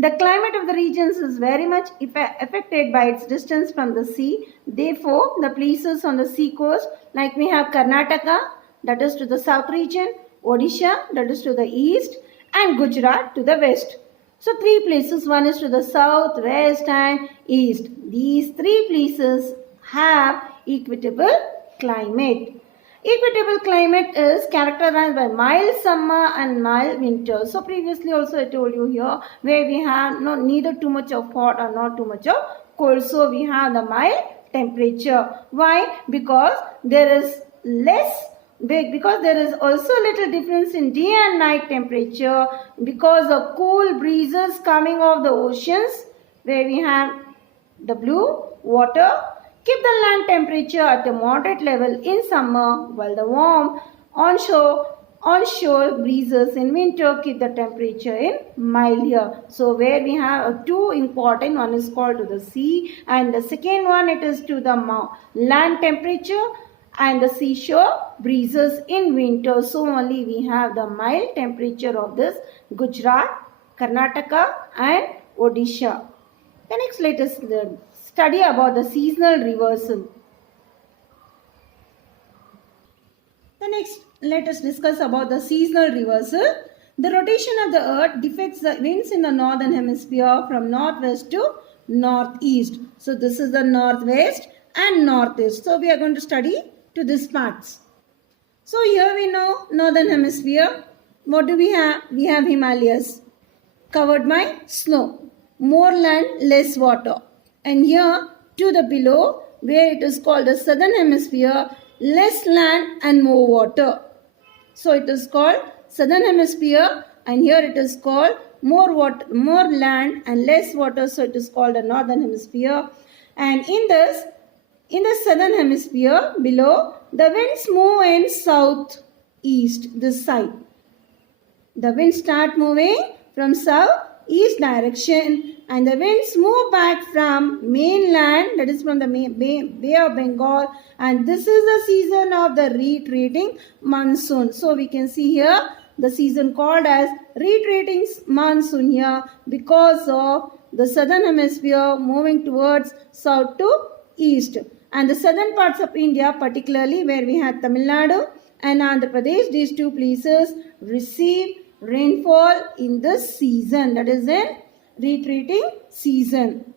The climate of the regions is very much affected by its distance from the sea. Therefore, the places on the sea coast, like we have Karnataka, that is to the south region, Odisha, that is to the east, and Gujarat to the west. So, three places, one is to the south, west, and east. These three places have equitable climate. Equitable climate is characterized by mild summer and mild winter. So previously also I told you here where we have neither too much of hot or not too much of cold. So we have the mild temperature. Why? Because there is less big, because there is also little difference in day and night temperature because of cool breezes coming off the oceans where we have the blue water keep the land temperature at a moderate level in summer, while the warm onshore breezes in winter keep the temperature in milder. So where we have two important, one is called to the sea and the second one it is to the land temperature and the seashore breezes in winter. So only we have the mild temperature of this Gujarat, Karnataka and Odisha. The next let us study about the seasonal reversal. The next let us discuss about the seasonal reversal. The rotation of the earth defects the winds in the northern hemisphere from northwest to northeast. So this is the northwest and northeast. So we are going to study to these parts. So here we know northern hemisphere. What do we have? We have Himalayas covered by snow. More land, less water. And here to the below where it is called the southern hemisphere, less land and more water. So it is called southern hemisphere and here it is called more water, more land and less water. So it is called the northern hemisphere. And in the southern hemisphere below, the winds move in southeast, this side. The winds start moving from southeast direction and the winds move back from mainland, that is from the Bay of Bengal, and this is the season of the retreating monsoon. So we can see here the season called as retreating monsoon here because of the southern hemisphere moving towards south to east. And the southern parts of India, particularly where we have Tamil Nadu and Andhra Pradesh, these two places receive rainfall in this season, that is in retreating season.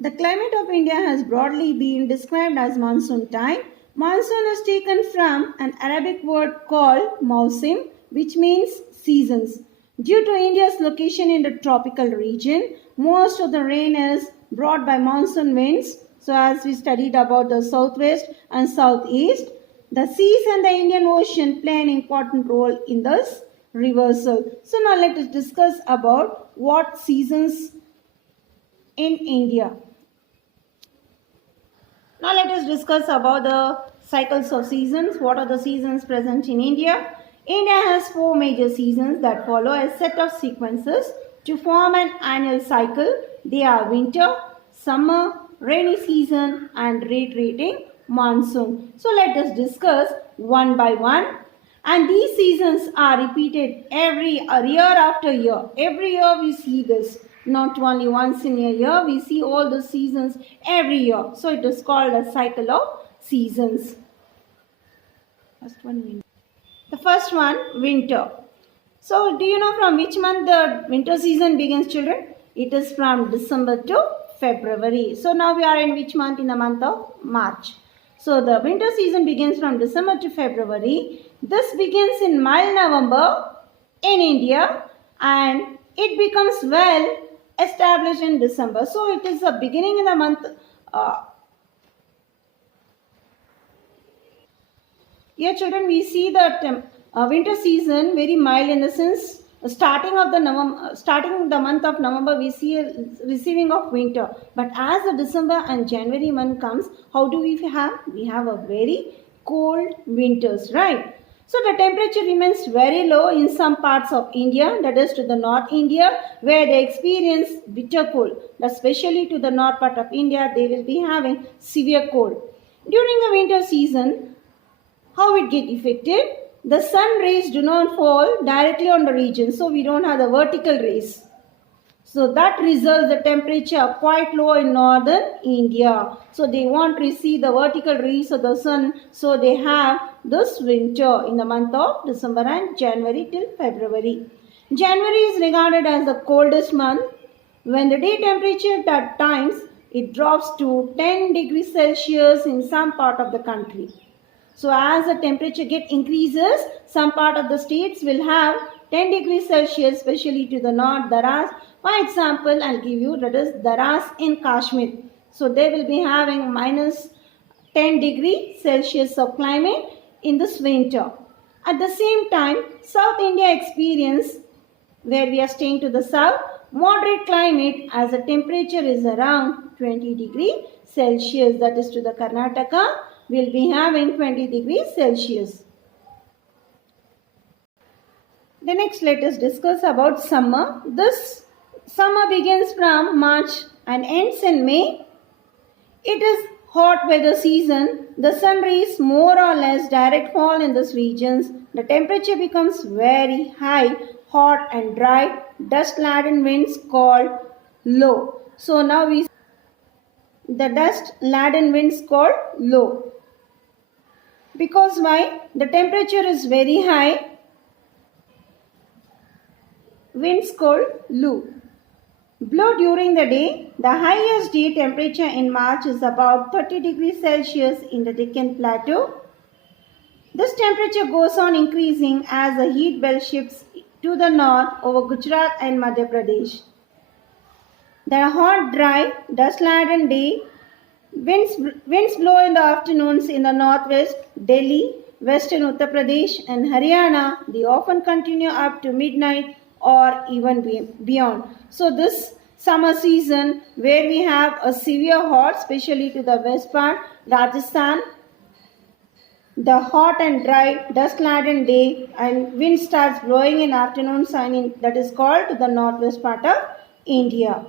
The climate of India has broadly been described as monsoon time. Monsoon is taken from an Arabic word called mausim, which means seasons. Due to India's location in the tropical region, most of the rain is brought by monsoon winds. So as we studied about the southwest and southeast, the seas and the Indian Ocean play an important role in this reversal. So now let us discuss about what seasons in India. Now let us discuss about the cycles of seasons. What are the seasons present in India? India has 4 major seasons that follow a set of sequences to form an annual cycle. They are winter, summer, rainy season and retreating monsoon. So let us discuss one by one. And these seasons are repeated every year after year. Every year we see this. Not only once in a year, we see all the seasons every year. So it is called a cycle of seasons. The first one, winter. So do you know from which month the winter season begins, children? It is from December to February. So now we are in which month? In the month of March. So the winter season begins from December to February. This begins in mild November in India and it becomes well established in December. So it is the beginning in the month. Here children, we see that winter season very mild in the sense starting the month of November we see a receiving of winter. But as the December and January month comes, how do we have? We have a very cold winters, right? So the temperature remains very low in some parts of India, that is to the North India, where they experience bitter cold. Especially to the north part of India, they will be having severe cold. During the winter season, how it get affected? the sun rays do not fall directly on the region, so we don't have the vertical rays. So that results the temperature quite low in northern India. So they won't receive the vertical rays of the sun. So they have this winter in the month of December and January till February. January is regarded as the coldest month. When the day temperature at times it drops to 10 degrees Celsius in some part of the country. So as the temperature increases, some part of the states will have 10 degrees Celsius, especially to the north. Daras, for example, I'll give you that is Daras in Kashmir. So they will be having minus 10 degrees Celsius of climate in this winter. At the same time, South India experience, where we are staying to the south, moderate climate as the temperature is around 20 degrees Celsius. That is to the Karnataka, will be having 20 degrees Celsius. The next, let us discuss about summer. This summer begins from March and ends in May. It is hot weather season. The sun rays more or less direct fall in these regions. The temperature becomes very high, hot and dry. Dust-laden winds called low. So now we see the dust-laden winds called low. Because why? The temperature is very high. Winds called low. Blow during the day. The highest day temperature in March is about 30 degrees Celsius in the Deccan Plateau. This temperature goes on increasing as the heat belt shifts to the north over Gujarat and Madhya Pradesh. The hot, dry, dust-laden day. Winds blow in the afternoons in the northwest, Delhi, western Uttar Pradesh and Haryana. They often continue up to midnight or even beyond. So this summer season where we have a severe hot, especially to the west part, Rajasthan, the hot and dry dust-laden day and wind starts blowing in afternoon signing, that is called to the northwest part of India.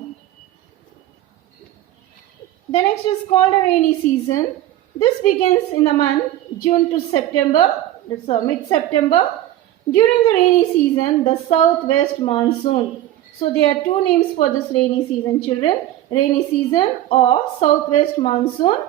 The next is called a rainy season. This begins in the month June to September, that's mid-September. During the rainy season, the southwest monsoon. So there are two names for this rainy season, children. Rainy season or southwest monsoon.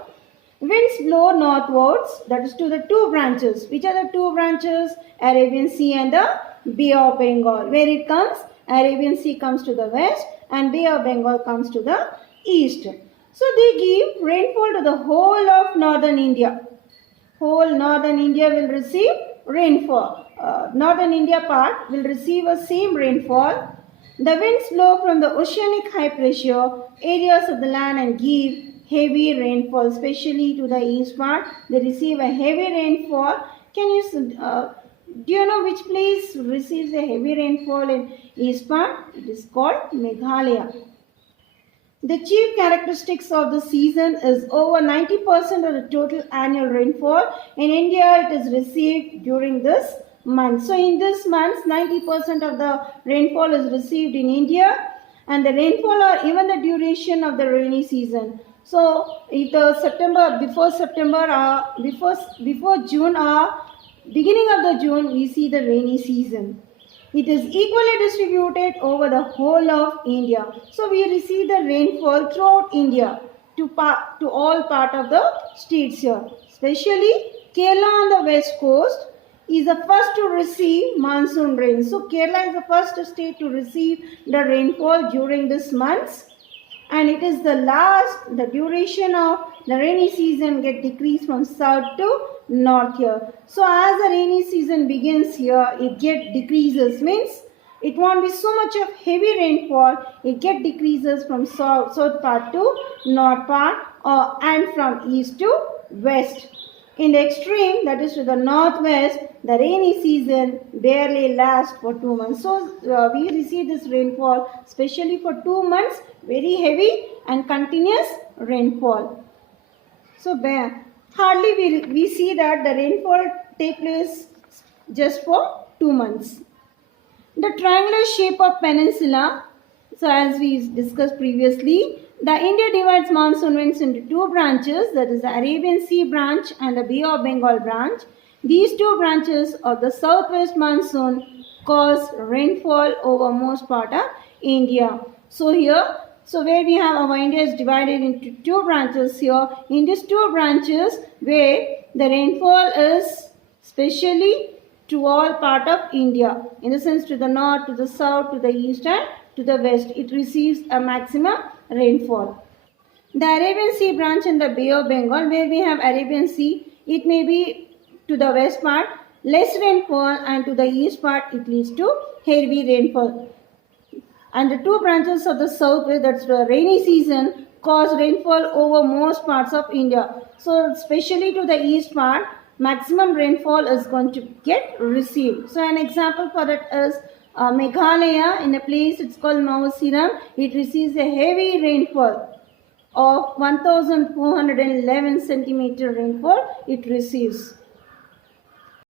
Winds blow northwards, that is to the two branches. Which are the two branches? Arabian Sea and the Bay of Bengal. Where it comes? Arabian Sea comes to the west and Bay of Bengal comes to the east. So they give rainfall to the whole of northern India. Whole northern India will receive rainfall. Northern India part will receive a same rainfall. The winds blow from the oceanic high pressure areas of the land and give heavy rainfall, especially to the east part. They receive a heavy rainfall. Do you know which place receives a heavy rainfall in east part? It is called Meghalaya. The chief characteristics of the season is over 90% of the total annual rainfall. In India, it is received during this month. So in this month, 90% of the rainfall is received in India, and the rainfall or even the duration of the rainy season. So before June or beginning of the June, we see the rainy season. It is equally distributed over the whole of India. So we receive the rainfall throughout India to all part of the states here. Especially Kerala on the west coast is the first to receive monsoon rain. So Kerala is the first state to receive the rainfall during this month. And it is the duration of the rainy season get decreased from south to north here. So as the rainy season begins here, it decreases, means it won't be so much of heavy rainfall. It decreases from south part to north part and from east to west. In the extreme, that is to the northwest, the rainy season barely lasts for 2 months. So we receive this rainfall especially for 2 months, very heavy and continuous rainfall. So hardly we see that the rainfall take place just for 2 months. The triangular shape of peninsula, so as we discussed previously, the India divides monsoon winds into two branches, that is the Arabian Sea branch and the Bay of Bengal branch. These two branches of the southwest monsoon cause rainfall over most part of India. So here, so where we have our India is divided into two branches here. In these two branches where the rainfall is specially to all part of India, in the sense to the north, to the south, to the east and to the west, it receives a maximum rainfall. The Arabian Sea branch in the Bay of Bengal, where we have Arabian Sea, it may be to the west part less rainfall and to the east part it leads to heavy rainfall. And the two branches of the south, where that's the rainy season, cause rainfall over most parts of India. So especially to the east part, maximum rainfall is going to get received. So an example for that is Meghalaya, in a place it's called Mawasiram. It receives a heavy rainfall of 1411 centimeter rainfall it receives.